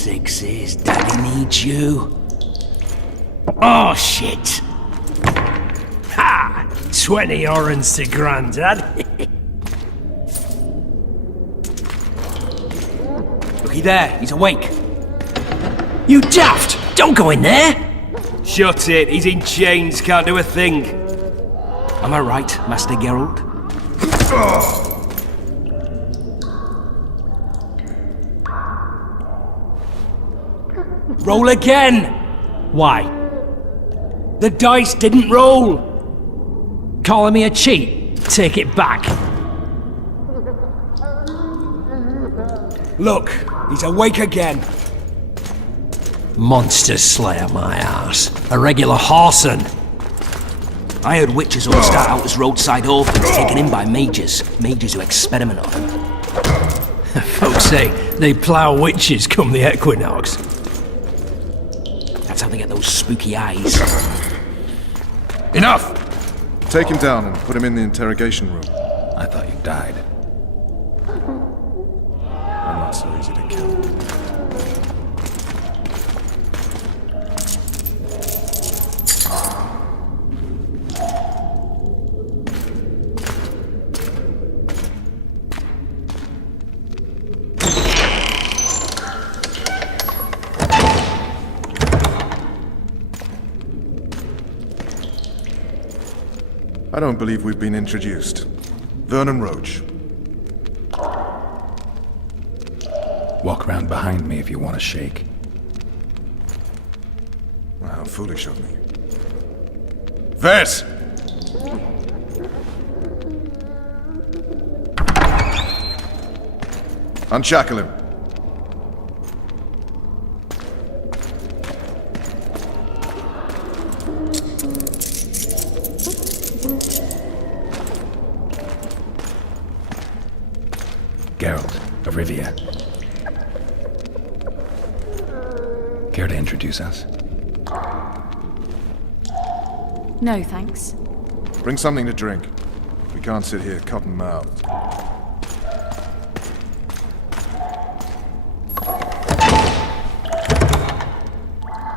sixes, Daddy needs you. Oh, shit! Ha! 20 orange to Grandad. Looky there, he's awake. You daft! Don't go in there! Shut it, he's in chains, can't do a thing. Am I right, Master Geralt? Roll again! Why? The dice didn't roll! Calling me a cheat? Take it back. Look, he's awake again. Monster Slayer, my ass. A regular horson. I heard witches all start out as roadside orphans taken in by mages. Mages who experiment on them. Folks say they plough witches come the equinox. That's how they get those spooky eyes. Enough! Take him down and put him in the interrogation room. I thought you died. I'm not so easy to kill. I don't believe we've been introduced. Vernon Roach. Walk around behind me if you want to shake. Well, how foolish of me. Ves! Unshackle him. Geralt of Rivia. Care to introduce us? No, thanks. Bring something to drink. We can't sit here cotton-mouthed.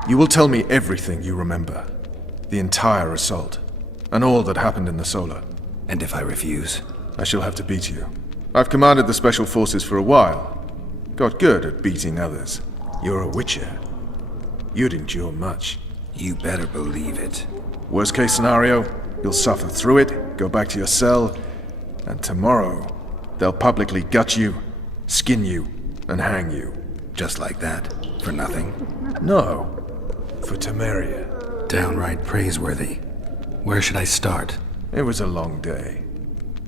You will tell me everything you remember. The entire assault. And all that happened in the Solar. And if I refuse? I shall have to beat you. I've commanded the Special Forces for a while. Got good at beating others. You're a Witcher. You'd endure much. You better believe it. Worst case scenario, you'll suffer through it, go back to your cell, and tomorrow, they'll publicly gut you, skin you, and hang you. Just like that? For nothing? No. For Temeria. Downright praiseworthy. Where should I start? It was a long day.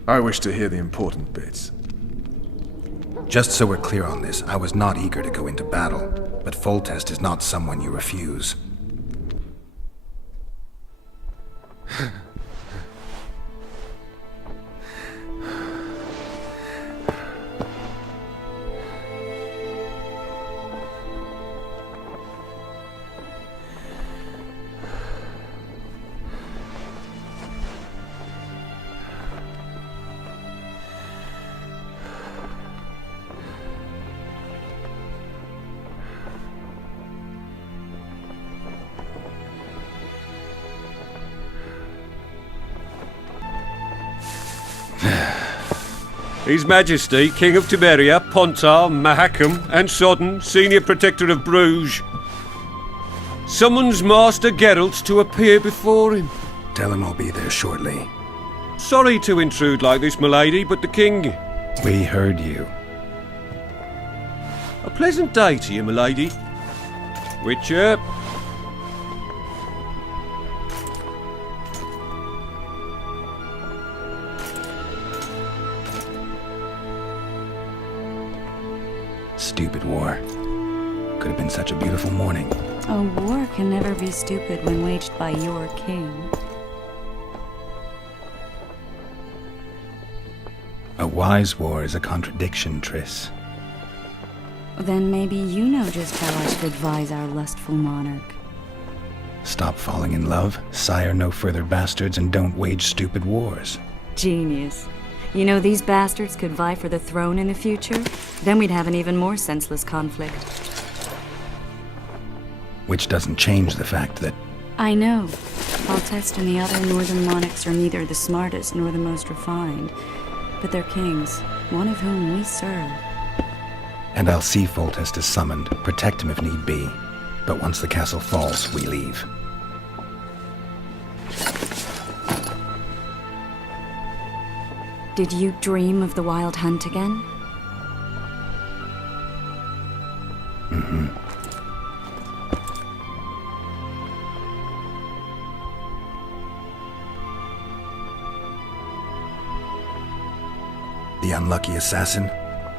I wish to hear the important bits. Just so we're clear on this, I was not eager to go into battle, but Foltest is not someone you refuse. His Majesty, King of Temeria, Pontar, Mahakam, and Sodden, Senior Protector of Bruges, summons Master Geralt to appear before him. Tell him I'll be there shortly. Sorry to intrude like this, milady, but the King... We heard you. A pleasant day to you, milady. Witcher. Stupid war. Could have been such a beautiful morning. A war can never be stupid when waged by your king. A wise war is a contradiction, Triss. Then maybe you know just how I should advise our lustful monarch. Stop falling in love, sire no further bastards, and don't wage stupid wars. Genius. You know, these bastards could vie for the throne in the future? Then we'd have an even more senseless conflict. Which doesn't change the fact that... I know. Foltest and the other northern monarchs are neither the smartest nor the most refined, but they're kings, one of whom we serve. And I'll see Foltest is summoned, protect him if need be. But once the castle falls, we leave. Did you dream of the Wild Hunt again? Mm-hmm. The unlucky assassin?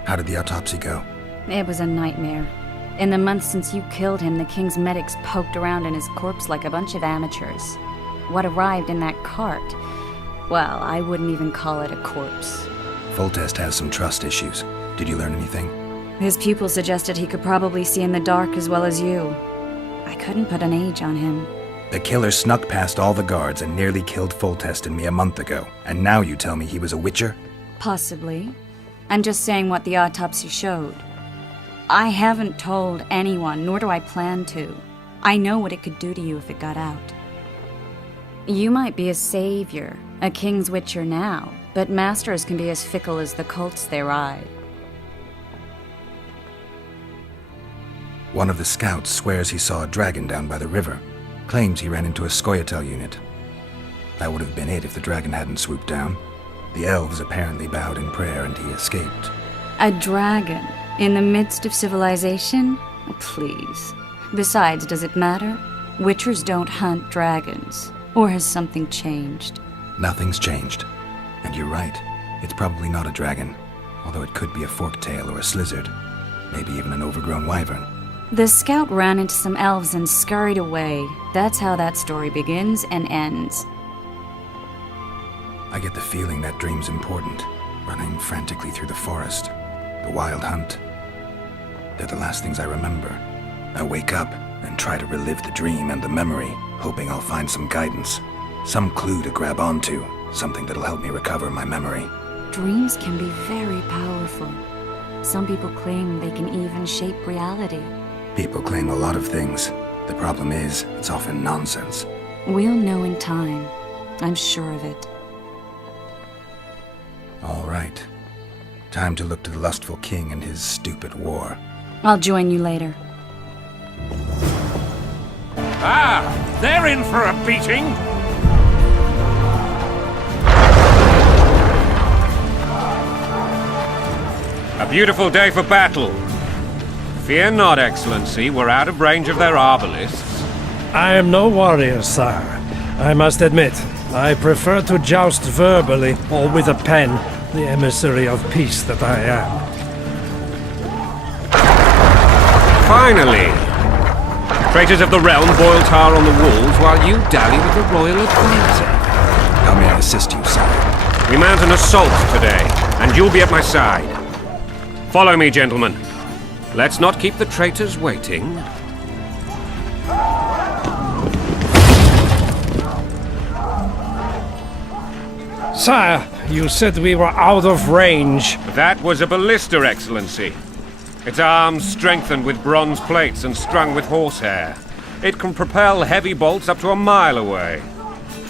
How did the autopsy go? It was a nightmare. In the months since you killed him, the king's medics poked around in his corpse like a bunch of amateurs. What arrived in that cart? Well, I wouldn't even call it a corpse. Foltest has some trust issues. Did you learn anything? His pupil suggested he could probably see in the dark as well as you. I couldn't put an age on him. The killer snuck past all the guards and nearly killed Foltest and me a month ago. And now you tell me he was a witcher? Possibly. I'm just saying what the autopsy showed. I haven't told anyone, nor do I plan to. I know what it could do to you if it got out. You might be a savior, a king's witcher now, but masters can be as fickle as the cults they ride. One of the scouts swears he saw a dragon down by the river. Claims he ran into a Scoia'tael unit. That would have been it if the dragon hadn't swooped down. The elves apparently bowed in prayer and he escaped. A dragon? In the midst of civilization? Please. Besides, does it matter? Witchers don't hunt dragons. Or has something changed? Nothing's changed. And you're right. It's probably not a dragon. Although it could be a forktail or a slizzard. Maybe even an overgrown wyvern. The scout ran into some elves and scurried away. That's how that story begins and ends. I get the feeling that dream's important. Running frantically through the forest. The wild hunt. They're the last things I remember. I wake up and try to relive the dream and the memory, hoping I'll find some guidance. Some clue to grab onto. Something that'll help me recover my memory. Dreams can be very powerful. Some people claim they can even shape reality. People claim a lot of things. The problem is, it's often nonsense. We'll know in time. I'm sure of it. All right. Time to look to the lustful king and his stupid war. I'll join you later. Ah! They're in for a beating! A beautiful day for battle. Fear not, Excellency, we're out of range of their arbalists. I am no warrior, sire. I must admit, I prefer to joust verbally or with a pen, the emissary of peace that I am. Finally! Traitors of the realm boil tar on the walls while you dally with the royal advisor. How may I assist you, sire? We mount an assault today, and you'll be at my side. Follow me, gentlemen. Let's not keep the traitors waiting. Sire, you said we were out of range. That was a ballista, Excellency. Its arms strengthened with bronze plates and strung with horsehair. It can propel heavy bolts up to a mile away.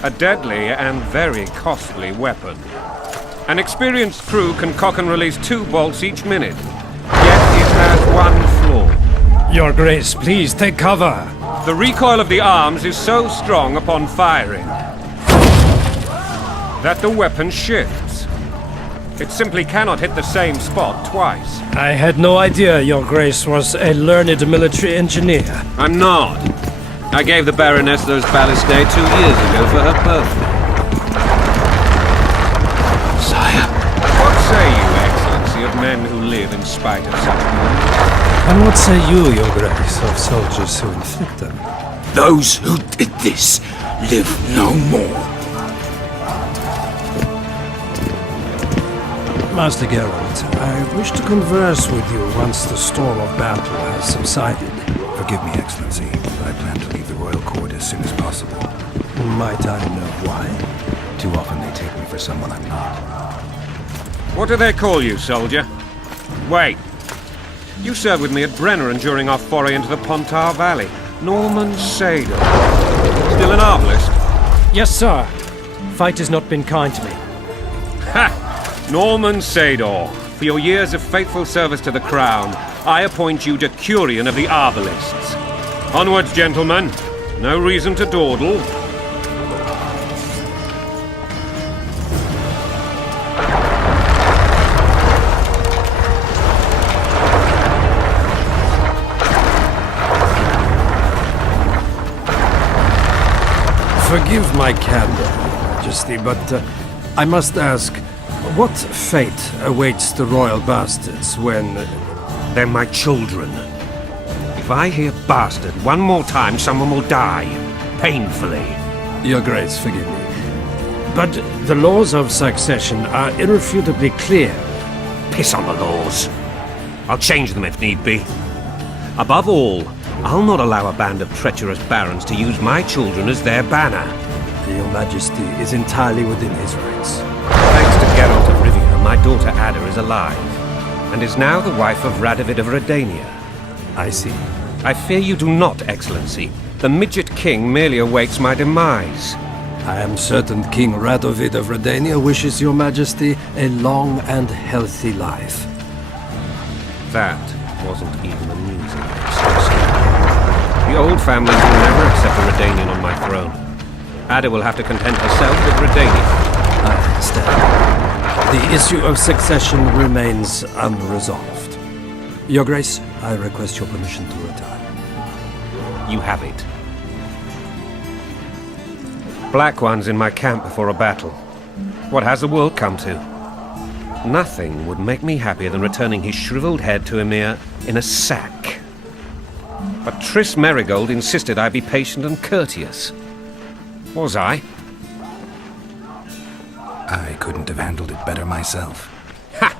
A deadly and very costly weapon. An experienced crew can cock and release 2 bolts each minute. Yet it has one flaw. Your Grace, please take cover. The recoil of the arms is so strong upon firing that the weapon shifts. It simply cannot hit the same spot twice. I had no idea Your Grace was a learned military engineer. I'm not. I gave the Baroness those ballistae 2 years ago for her birthday. Sire. What say you, Excellency, of men who live in spite of such wounds? And what say you, Your Grace, of soldiers who inflict them? Those who did this live no more. Master Geralt, I wish to converse with you once the storm of battle has subsided. Forgive me, Excellency, but I plan to leave the royal court as soon as possible. Might I know why? Too often they take me for someone I'm not. What do they call you, soldier? Wait. You served with me at Brenneran during our foray into the Pontar Valley. Norman Sador. Still an arbalist? Yes, sir. Fate has not been kind to me. Ha! Norman Sador. For your years of faithful service to the Crown, I appoint you Decurion of the Arbalists. Onwards, gentlemen. No reason to dawdle. Forgive my candor, Majesty, but I must ask, what fate awaits the royal bastards when... They're my children. If I hear bastard one more time, someone will die. Painfully. Your Grace, forgive me. But the laws of succession are irrefutably clear. Piss on the laws. I'll change them if need be. Above all, I'll not allow a band of treacherous barons to use my children as their banner. Your Majesty is entirely within his rights. Thanks to Geralt of Rivia, my daughter Ada is alive, and is now the wife of Radovid of Redania. I see. I fear you do not, Excellency. The midget king merely awaits my demise. I am certain King Radovid of Redania wishes your Majesty a long and healthy life. That wasn't even amusing, Excellency. The old families will never accept a Redanian on my throne. Ada will have to content herself with Redania. I understand. The issue of succession remains unresolved. Your Grace, I request your permission to retire. You have it. Black One's in my camp before a battle. What has the world come to? Nothing would make me happier than returning his shriveled head to Emir in a sack. But Triss Merigold insisted I be patient and courteous. Was I? I couldn't have handled it better myself. Ha!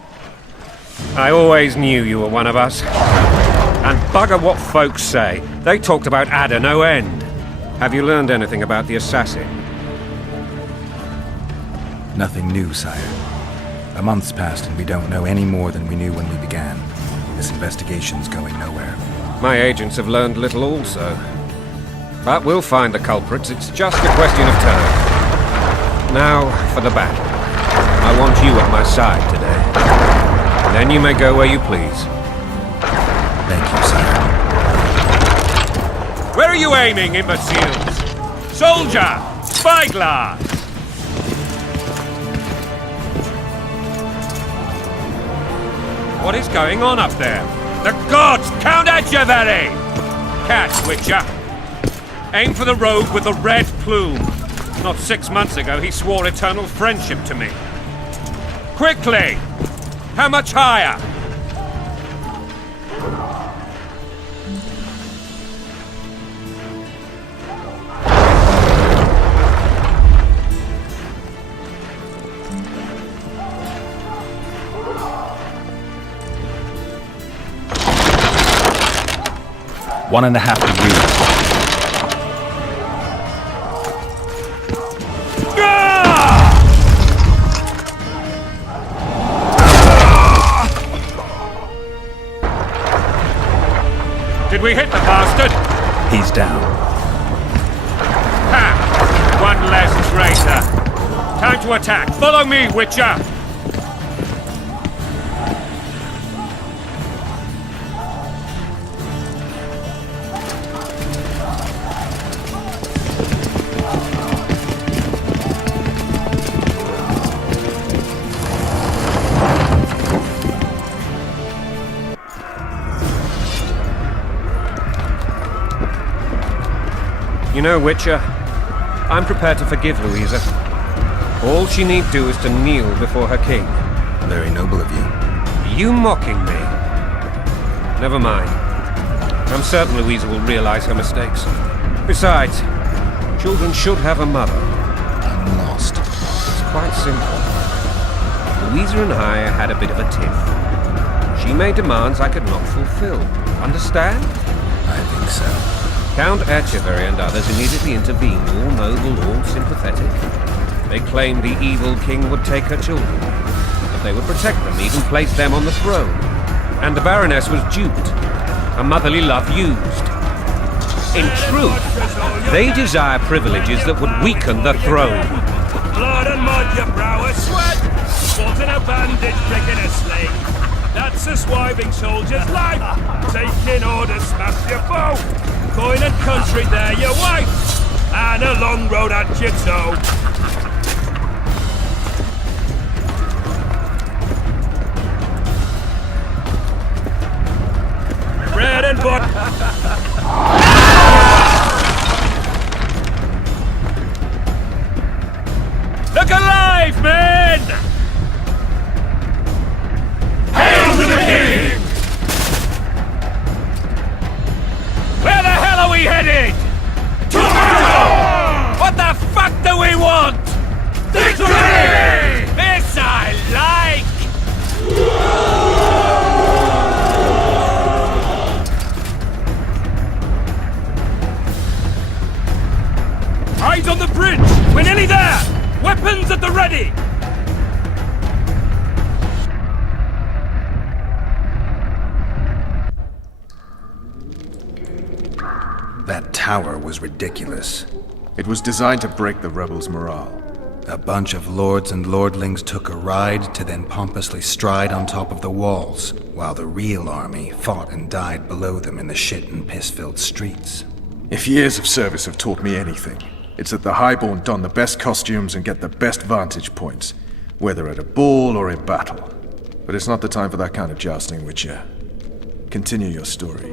I always knew you were one of us. And bugger what folks say. They talked about Ada no end. Have you learned anything about the assassin? Nothing new, sire. A month's passed and we don't know any more than we knew when we began. This investigation's going nowhere. My agents have learned little also. But we'll find the culprits. It's just a question of time. Now for the battle. I want you at my side today. And then you may go where you please. Thank you, sire. Where are you aiming, imbeciles? Soldier! Spyglass! What is going on up there? The gods! Count Adjavari! Catch, Witcher! Aim for the rogue with the red plume. Not 6 months ago, he swore eternal friendship to me. Quickly! How much higher? One and a half degrees. Did we hit the bastard? He's down. Ha! One less traitor. Time to attack. Follow me, Witcher! You know, Witcher, I'm prepared to forgive Louisa. All she need do is to kneel before her king. Very noble of you. Are you mocking me? Never mind. I'm certain Louisa will realize her mistakes. Besides, children should have a mother. I'm lost. It's quite simple. Louisa and I had a bit of a tiff. She made demands I could not fulfill. Understand? I think so. Count Etcheverry and others immediately intervened, all noble, all sympathetic. They claimed the evil king would take her children, but they would protect them, even place them on the throne. And the Baroness was duped, her motherly love used. In truth, they desire privileges that would weaken the throne. Blood and mud, your brow is sweat. Fought in a bandage, breaking a sling. That's a swiving soldier's life. Taking orders, smash your foe. Coin and country, there your wife. And a long road at your toe. Bread and butter. Look alive, men! Hail to the king! Where the hell are we headed? Tomorrow! What the fuck do we want? Victory! This I like! Eyes on the bridge! We're nearly there! Weapons at the ready! That tower was ridiculous. It was designed to break the rebels' morale. A bunch of lords and lordlings took a ride to then pompously stride on top of the walls, while the real army fought and died below them in the shit and piss-filled streets. If years of service have taught me anything, it's that the highborn don the best costumes and get the best vantage points, whether at a ball or in battle. But it's not the time for that kind of jousting, Witcher. Continue your story.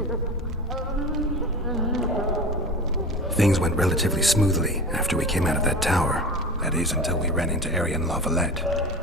Things went relatively smoothly after we came out of that tower. That is, until we ran into Aryan Lavalette.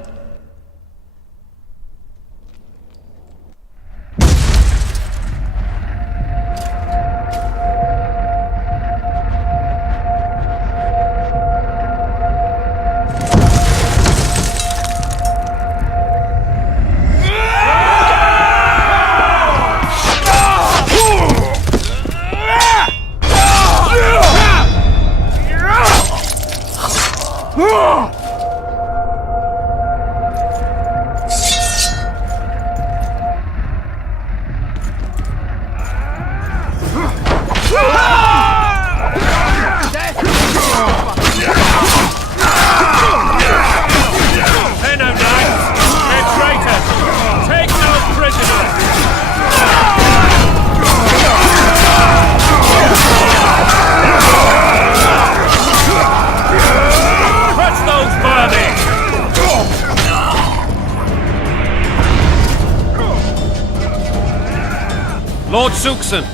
Lord Suxon,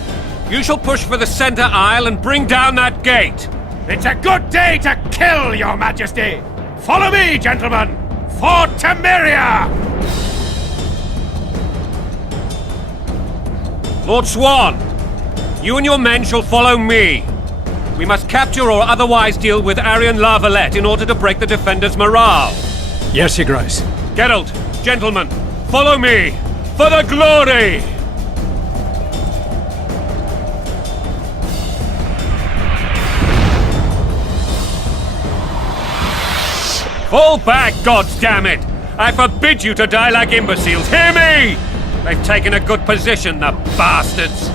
you shall push for the center aisle and bring down that gate. It's a good day to kill, your majesty! Follow me, gentlemen! For Temeria! Lord Swan, you and your men shall follow me. We must capture or otherwise deal with Aryan Lavalette in order to break the defenders' morale. Yes, Your Grace. Geralt, gentlemen, follow me! For the glory! Fall back, goddammit! I forbid you to die like imbeciles, hear me! They've taken a good position, the bastards!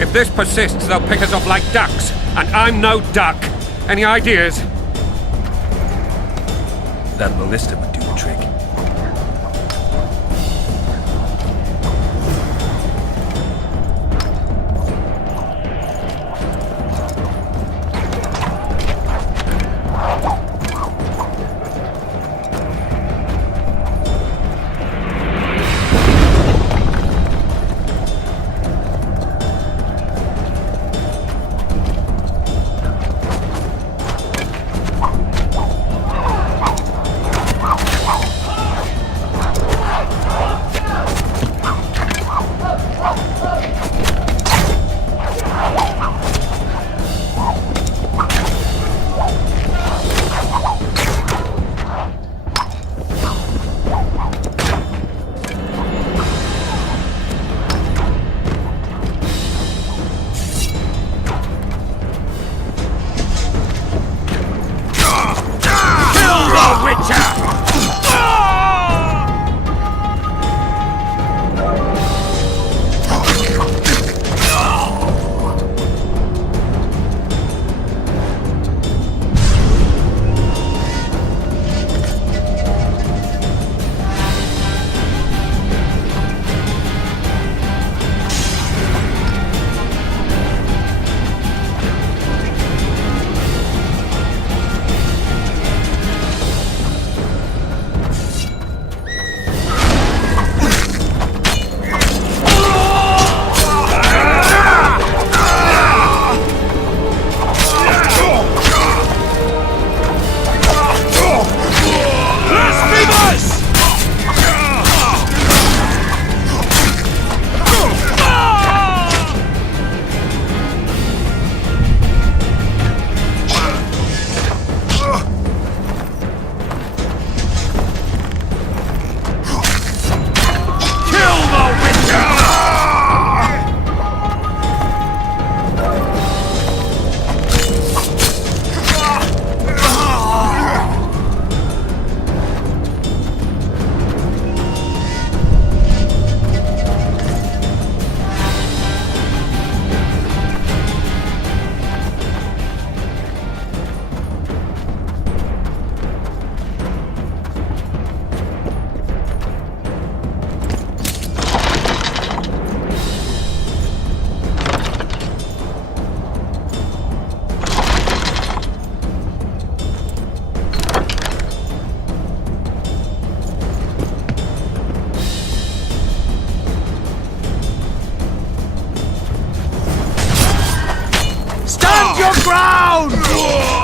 If this persists, they'll pick us off like ducks, and I'm no duck. Any ideas? That ballista would do the trick. down!